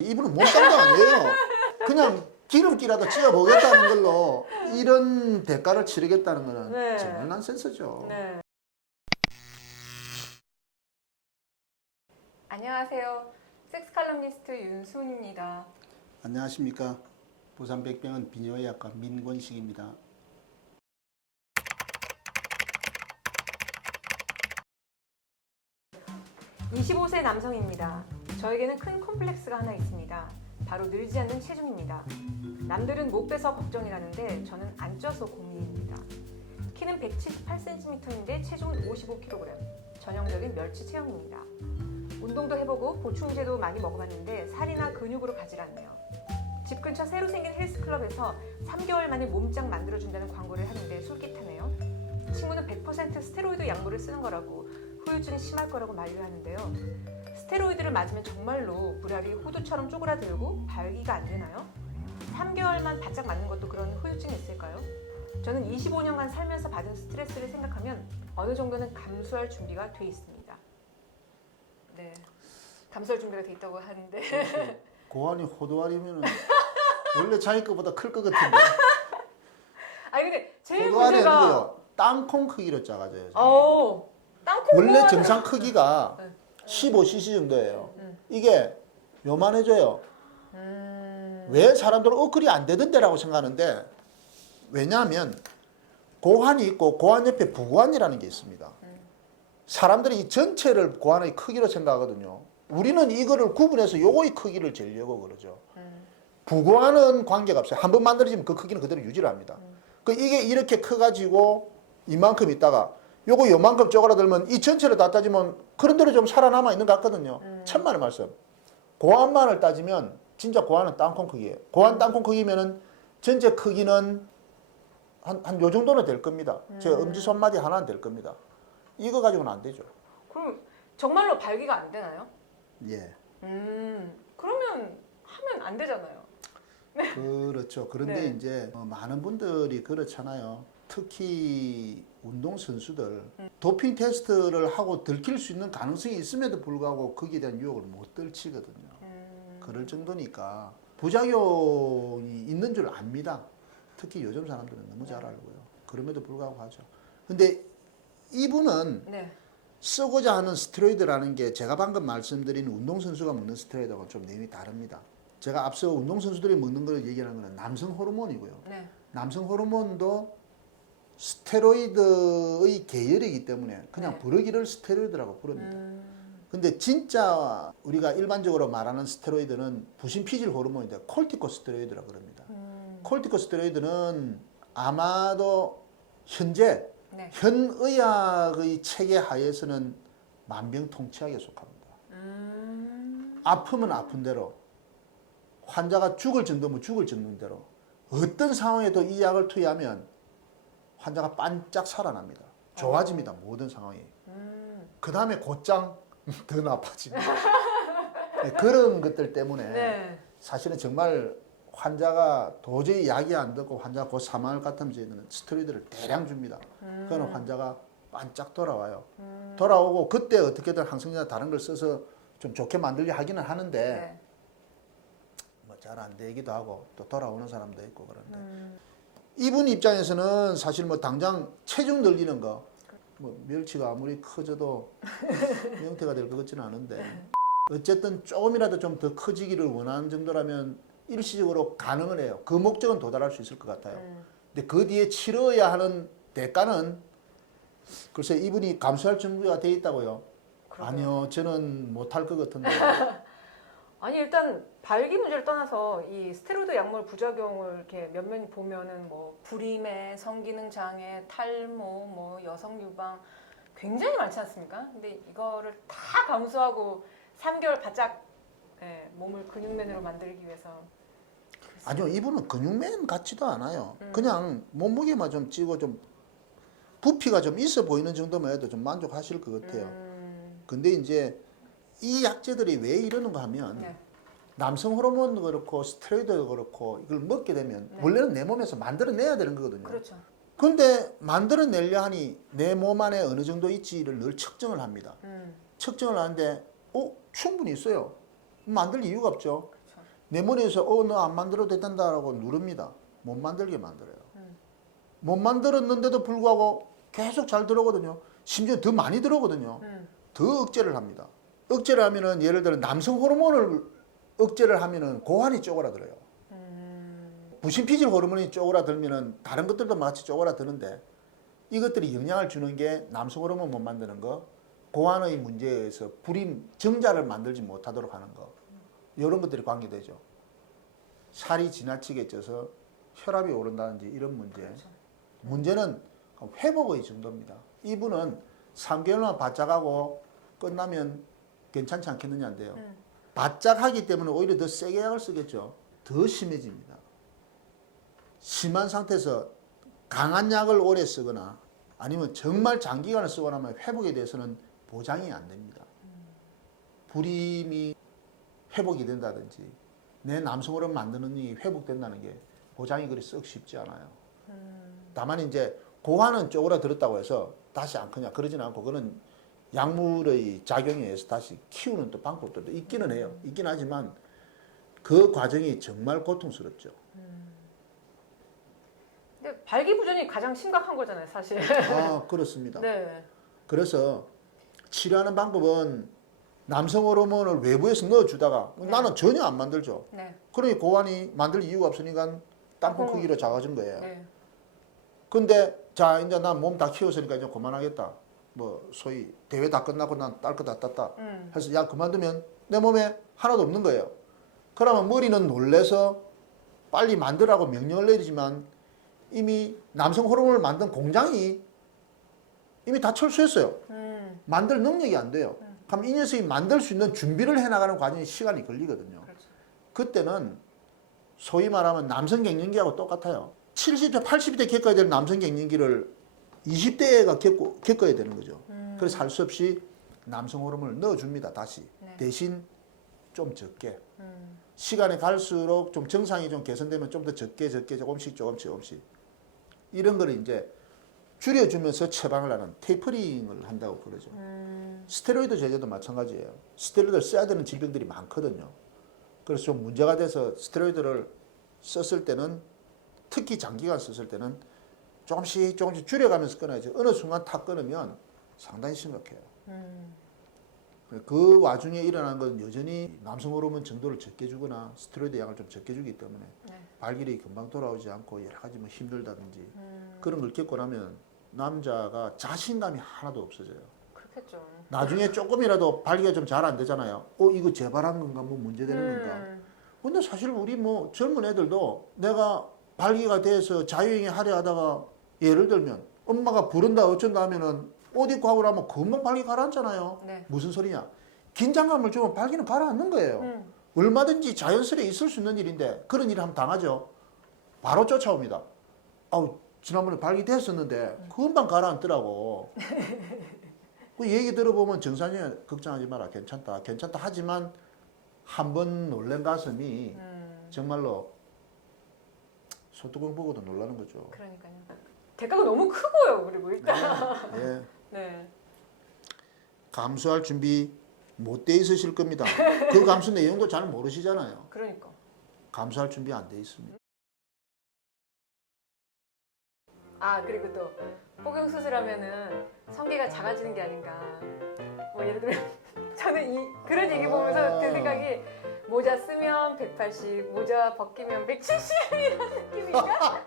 이분은 몸짱도 아니에요. 그냥 기름기라도 찌어보겠다는 걸로 이런 대가를 치르겠다는 거는 네. 정말 난센스죠. 네. 안녕하세요. 섹스 칼럼니스트 윤수은입니다. 안녕하십니까. 부산 백병원 비뇨의학과 민권식입니다. (25세) 남성입니다. 저에게는 큰 콤플렉스가 하나 있습니다. 바로 늘지 않는 체중입니다. 남들은 못 빼서 걱정이라는데 저는 안 쪄서 고민입니다. 키는 178cm인데 체중은 55kg. 전형적인 멸치 체형입니다. 운동도 해보고 보충제도 많이 먹어봤는데 살이나 근육으로 가질 않네요. 집 근처 새로 생긴 헬스클럽에서 3개월 만에 몸짱 만들어준다는 광고를 하는데 솔깃하네요. 친구는 100% 스테로이드 약물을 쓰는 거라고 후유증이 심할 거라고 만류하는데요. 스테로이드를 맞으면 정말로 물알이 호두처럼 쪼그라들고 발기가 안 되나요? 3개월만 바짝 맞는 것도 그런 후유증이 있을까요? 저는 25년간 살면서 받은 스트레스를 생각하면 어느 정도는 감수할 준비가 돼 있습니다. 네, 감수할 준비가 돼 있다고 하는데 고환이 호두알이면 원래 자기 거보다 클 것 같은데. 아니 근데 제일 호두알이 문제가 아니고요. 땅콩 크기로 작아져요. 땅콩 원래 정상 크기가 네. 15cc 정도예요. 이게 요만해져요. 왜 사람들은 그리 안 되던데라고 생각하는데, 왜냐하면 고환이 있고 고환 옆에 부고환이라는 게 있습니다. 사람들이 이 전체를 고환의 크기로 생각하거든요. 우리는 이거를 구분해서 요거의 크기를 재려고 그러죠. 부고환은 관계가 없어요. 한 번 만들어지면 그 크기는 그대로 유지를 합니다. 이게 이렇게 커가지고 이만큼 있다가 요거 요만큼 쪼그라들면 이 전체를 다 따지면 그런 대로 좀 살아남아 있는 것 같거든요. 천만의 말씀. 고환만을 따지면 진짜 고환은 땅콩 크기예요. 고환 땅콩 크기면은 전체 크기는 한 요 정도는 될 겁니다. 제 엄지손마디 하나는 될 겁니다. 이거 가지고는 안 되죠. 그럼 정말로 발기가 안 되나요? 예. 그러면 하면 안 되잖아요. 그렇죠. 그런데 네. 이제 많은 분들이 그렇잖아요. 특히 운동선수들 도핑 테스트를 하고 들킬 수 있는 가능성이 있음에도 불구하고 거기에 대한 유혹을 못 들치거든요. 그럴 정도니까 부작용이 있는 줄 압니다. 특히 요즘 사람들은 너무 잘 알고요. 그럼에도 불구하고 하죠. 근데 이분은 네. 쓰고자 하는 스테로이드라는 게 제가 방금 말씀드린 운동선수가 먹는 스테로이드하고 좀 내용이 다릅니다. 제가 앞서 운동선수들이 먹는 걸 얘기하는 것은 남성 호르몬이고요. 네. 남성 호르몬도 스테로이드의 계열이기 때문에 그냥 네. 부르기를 스테로이드라고 부릅니다. 근데 진짜 우리가 일반적으로 말하는 스테로이드는 부신피질 호르몬인데 콜티코스테로이드라고 그럽니다. 콜티코스테로이드는 아마도 현재 네. 현의학의 체계 하에서는 만병통치약에 속합니다. 아프면 아픈 대로, 환자가 죽을 정도면 죽을 정도대로 어떤 상황에도 이 약을 투여하면 환자가 반짝 살아납니다. 좋아집니다. 모든 상황이. 그 다음에 곧장 더 나빠집니다. 네, 그런 것들 때문에 네. 사실은 정말 환자가 도저히 약이 안 듣고 환자가 곧 사망할 것 같으면 저희는 스테로이드를 대량 줍니다. 그러면 환자가 반짝 돌아와요. 돌아오고 그때 어떻게든 항생제나 다른 걸 써서 좀 좋게 만들려 하기는 하는데 네. 뭐 잘 안 되기도 하고 또 돌아오는 사람도 있고 그런데 이분 입장에서는 사실 뭐 당장 체중 늘리는 거 뭐 멸치가 아무리 커져도 명태가 될 것 같지는 않은데 어쨌든 조금이라도 좀 더 커지기를 원하는 정도라면 일시적으로 가능은 해요. 그 목적은 도달할 수 있을 것 같아요. 근데 그 뒤에 치러야 하는 대가는 글쎄 이분이 감수할 준비가 돼 있다고요? 그러게요. 아니요, 저는 못할 것 같은데. 아니 일단 발기 문제를 떠나서 이 스테로이드 약물 부작용을 이렇게 몇몇 보면은 뭐 불임의 성기능 장애, 탈모, 뭐 여성 유방 굉장히 많지 않습니까? 근데 이거를 다 감수하고 3개월 바짝 몸을 근육맨으로 만들기 위해서 아니요, 이분은 근육맨 같지도 않아요. 그냥 몸무게만 좀 찌고 좀 부피가 좀 있어 보이는 정도만 해도 좀 만족하실 것 같아요. 근데 이제 이 약제들이 왜 이러는가 하면 네. 남성 호르몬도 그렇고 스테로이드도 그렇고 이걸 먹게 되면 원래는 내 몸에서 만들어내야 되는 거거든요. 그렇죠. 근데 만들어내려 하니 내 몸 안에 어느 정도 있지를 늘 측정을 합니다. 측정을 하는데 충분히 있어요. 만들 이유가 없죠. 그렇죠. 내 머리에서 너 안 만들어도 된다라고 누릅니다. 못 만들게 만들어요. 못 만들었는데도 불구하고 계속 잘 들어오거든요. 심지어 더 많이 들어오거든요. 더 억제를 합니다. 억제를 하면은 예를 들어 남성 호르몬을 억제를 하면은 고환이 쪼그라들어요. 부신피질 호르몬이 쪼그라들면은 다른 것들도 마치 쪼그라드는데 이것들이 영향을 주는 게 남성 호르몬 못 만드는 거, 고환의 문제에서 불임 정자를 만들지 못하도록 하는 거, 이런 것들이 관계되죠. 살이 지나치게 쪄서 혈압이 오른다든지 이런 문제. 그렇죠. 문제는 회복의 정도입니다. 이분은 3개월만 바짝하고 끝나면 괜찮지 않겠느냐인데요. 바짝 하기 때문에 오히려 더 세게 약을 쓰겠죠. 더 심해집니다. 심한 상태에서 강한 약을 오래 쓰거나 아니면 정말 장기간을 쓰거나 하면 회복에 대해서는 보장이 안 됩니다. 불임이 회복이 된다든지 내 남성호르몬 만드는 이 회복된다는 게 보장이 그리 썩 쉽지 않아요. 다만 이제 고환은 쪼그라들었다고 해서 다시 안 크냐 그러지는 않고 그거는 약물의 작용에 의해서 다시 키우는 또 방법들도 있기는 해요. 있긴 하지만 그 과정이 정말 고통스럽죠. 근데 발기부전이 가장 심각한 거잖아요, 사실. 아, 그렇습니다. 네. 그래서 치료하는 방법은 남성 호르몬을 외부에서 넣어주다가 나는 전혀 안 만들죠. 네. 그러니 고환이 만들 이유가 없으니까 땅콩 땅콩. 크기로 작아진 거예요. 네. 근데 자 이제 난 몸 다 키웠으니까 이제 그만하겠다. 뭐 소위 대회 다 끝나고 난 딸 거 다 땄다. 해서 야 그만두면 내 몸에 하나도 없는 거예요. 그러면 머리는 놀래서 빨리 만들라고 명령을 내리지만 이미 남성 호르몬을 만든 공장이 이미 다 철수했어요. 만들 능력이 안 돼요. 그럼 이 녀석이 만들 수 있는 준비를 해나가는 과정이 시간이 걸리거든요. 그렇죠. 그때는 소위 말하면 남성 갱년기하고 똑같아요. 70대, 80대 겪어야 될 남성 갱년기를 20대가 겪어야 되는 거죠. 그래서 할 수 없이 남성 호르몬을 넣어줍니다. 다시. 네. 대신 좀 적게. 시간이 갈수록 좀 정상이 좀 개선되면 좀 더 적게 조금씩. 이런 거를 이제 줄여주면서 처방을 하는 테이퍼링을 한다고 그러죠. 스테로이드 제제도 마찬가지예요. 스테로이드를 써야 되는 질병들이 많거든요. 그래서 좀 문제가 돼서 스테로이드를 썼을 때는 특히 장기간 썼을 때는 조금씩 줄여가면서 끊어야죠. 어느 순간 탁 끊으면 상당히 심각해요. 그 와중에 일어나는 건 여전히 남성 호르몬 정도를 적게 주거나 스테로이드 양을 좀 적게 주기 때문에 발길이 금방 돌아오지 않고 여러 가지 뭐 힘들다든지 그런 걸 겪고 나면 남자가 자신감이 하나도 없어져요. 그렇겠죠. 나중에 조금이라도 발기가 좀 잘 안 되잖아요. 이거 재발한 건가 뭐 문제되는 건가. 근데 사실 우리 뭐 젊은 애들도 내가 발기가 돼서 자유행위 하려 하다가 예를 들면 엄마가 부른다 어쩐다 하면은 옷 입고 하고 나면 금방 발기 가라앉잖아요. 네. 무슨 소리냐. 긴장감을 주면 발기는 가라앉는 거예요. 얼마든지 자연스레 있을 수 있는 일인데 그런 일을 하면 당하죠. 바로 쫓아옵니다. 아우 지난번에 발기 됐었는데 금방 가라앉더라고. 그 얘기 들어보면 정상이 걱정하지 마라. 괜찮다 하지만 한 번 놀란 가슴이 정말로 소뚜껑 보고도 놀라는 거죠. 그러니까요. 대가가 너무 크고요. 그리고 일단. 네. 네. 감수할 준비 못 돼 있으실 겁니다. 그 감수 내용도 잘 모르시잖아요. 그러니까. 감수할 준비 안 돼 있습니다. 아 그리고 또 복용 수술하면은 성기가 작아지는 게 아닌가. 뭐 예를 들면 저는 그런 얘기 보면서 든 생각이 모자 쓰면 180, 모자 벗기면 170 이런 느낌인가?